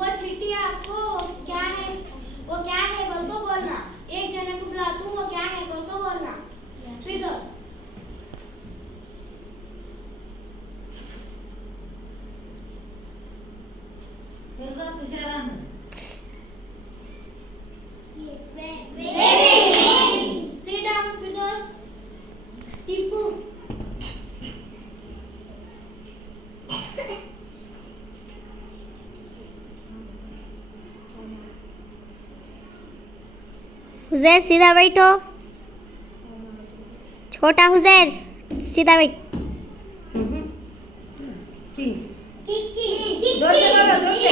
वो चिट्ठी आपको क्या है, वो क्या है बोल को बोलना। एक जने को बुला तू वो क्या है बोल को बोलना। फिर दो sit down फिर दो टीपू हुजैर सीधा बैठो। छोटा हुजैर सीधा बैठ। जोर से बोलो, जोर से।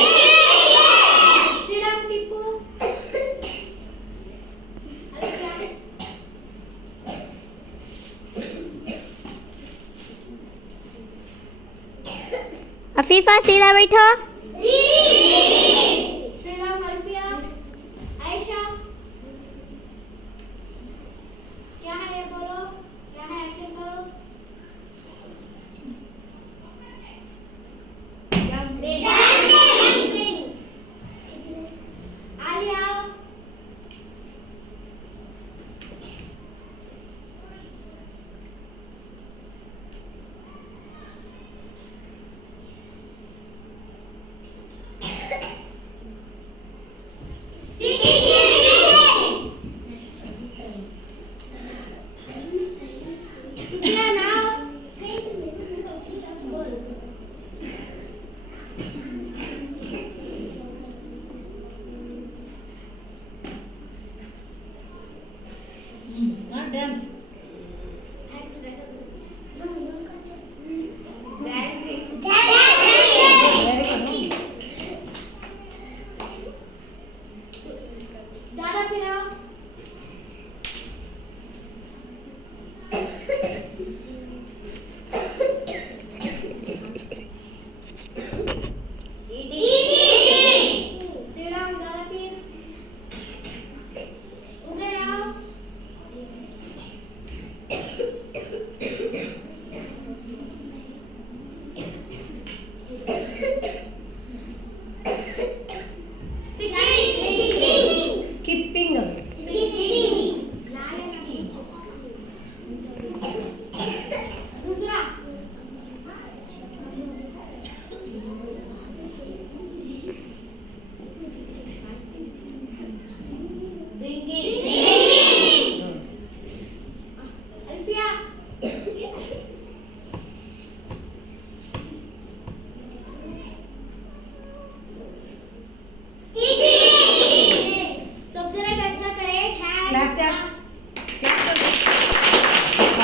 sit down टीपू अफीफा सीधा बैठो। sit down अल्फिया आयशा क्या है ये बोलो, क्या है एक्शन करो। आलिया सुखिया नाव डांस ज्यादा फिराओ sit down ज्यादा फिर उसे आओ स्किपिंग दूसरा अल्फिया सब जने अच्छा करे क्लास से